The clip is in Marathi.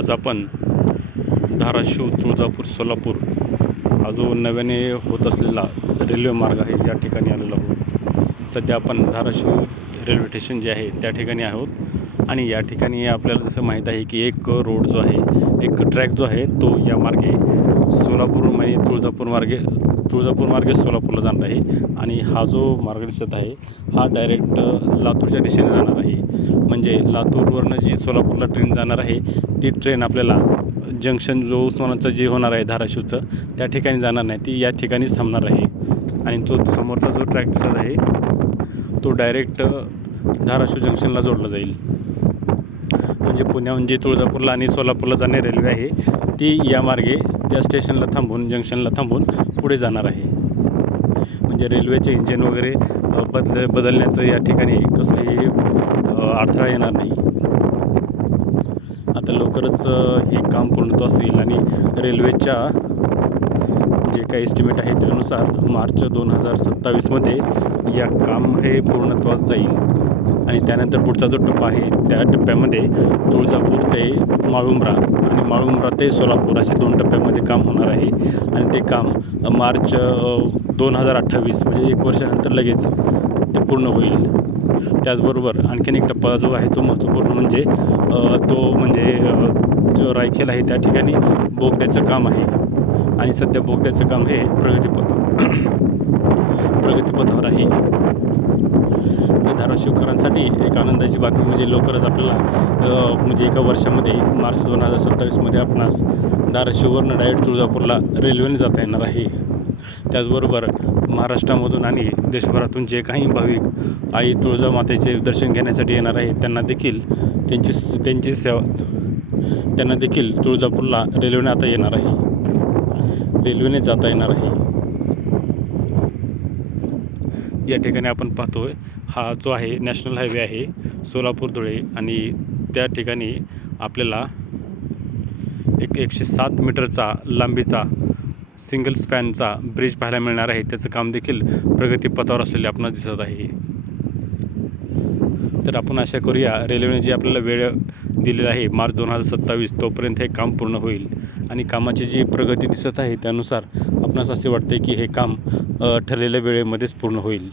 आज आपण धाराशिव, तुळजापूर, सोलापूर हा जो नव्याने होत असलेला रेल्वे मार्ग आहे या ठिकाणी आलेलो आहोत। सध्या आपण धाराशिव रेल्वे स्टेशन जे आहे त्या ठिकाणी आहोत आणि या ठिकाणी आपल्याला जसं माहीत आहे की एक रोड जो आहे, एक ट्रॅक जो आहे तो या मार्गे सोलापूर आणि तुळजापूर मार्गे सोलापूरला जाणार आहे आणि हा जो मार्ग दिसत आहे हा डायरेक्ट लातूरच्या दिशेने जाणार आहे। म्हणजे लातूरवरनं जी सोलापूरला ट्रेन जाणार आहे ती ट्रेन आपल्याला जंक्शन जो उस्मानाचं जे होणार आहे धाराशिवचं त्या ठिकाणी जाणार नाही, ती या ठिकाणीच थांबणार आहे। आणि जो समोरचा जो ट्रॅक दिसत आहे तो डायरेक्ट धाराशिव जंक्शनला जोडला जाईल। म्हणजे पुण्याहून जी तुळजापूरला आणि सोलापूरला जाणारी रेल्वे आहे ती या मार्गे त्या स्टेशनला थांबून जंक्शनला थांबून पुढे जाणार आहे। म्हणजे रेल्वेचे इंजिन वगैरे बदलण्याचं या ठिकाणी कसलेही अडथळा येणार नाही। आता लवकरच हे काम पूर्णत्वास येईल आणि रेल्वेच्या जे काही एस्टिमेट आहे त्यानुसार मार्च 2027मध्ये या काम हे पूर्णत्वास जाईल आणि त्यानंतर पुढचा जो टप्पा आहे त्या टप्प्यामध्ये तुळजापूर ते माळुंब्रा आणि माळुंब्रा ते सोलापूर असे 2 टप्प्यामध्ये काम होणार आहे आणि ते काम मार्च 2028 म्हणजे 1 वर्षानंतर लगेच ते पूर्ण होईल। त्याचबरोबर आणखीन एक टप्पा जो आहे तो महत्त्वपूर्ण म्हणजे जो रायखेल आहे त्या ठिकाणी बोगद्याचं काम आहे आणि सध्या बोगद्याचं काम हे प्रगतीपथावर आहे। तर धाराशिवकरांसाठी एक आनंदाची बातमी म्हणजे लवकरच आपल्याला म्हणजे 1 वर्षामध्ये मार्च 2027मध्ये आपणास धाराशिववरनं डायरेक्ट तुळजापूरला रेल्वेने जाता येणार आहे। त्याचबरोबर महाराष्ट्रामधून आणि देशभरातून जे काही भाविक आई तुळजामातेचे दर्शन घेण्यासाठी येणार आहेत त्यांना देखील त्यांना देखील तुळजापूरला रेल्वेने आता येणार आहे, रेल्वेने जाता येणार आहे। या ठिकाणी आपण पाहतोय हा जो आहे नॅशनल हायवे आहे सोलापूर धुळे आणि त्या ठिकाणी आपल्याला एक 107 मीटरचा लांबीचा सिंगल स्पॅनचा ब्रिज पाहायला मिळणार आहे। त्याचं काम देखील प्रगतीपथावर असलेले आपणास दिसत आहे। तर आपण आशा करूया रेल्वेने जी आपल्याला वेळ दिलेला आहे मार्च 2027 तोपर्यंत हे काम पूर्ण होईल आणि कामाची जी प्रगती दिसत आहे त्यानुसार आपणास असे वाटते की हे काम ठरलेल्या वेळेमध्येच पूर्ण होईल।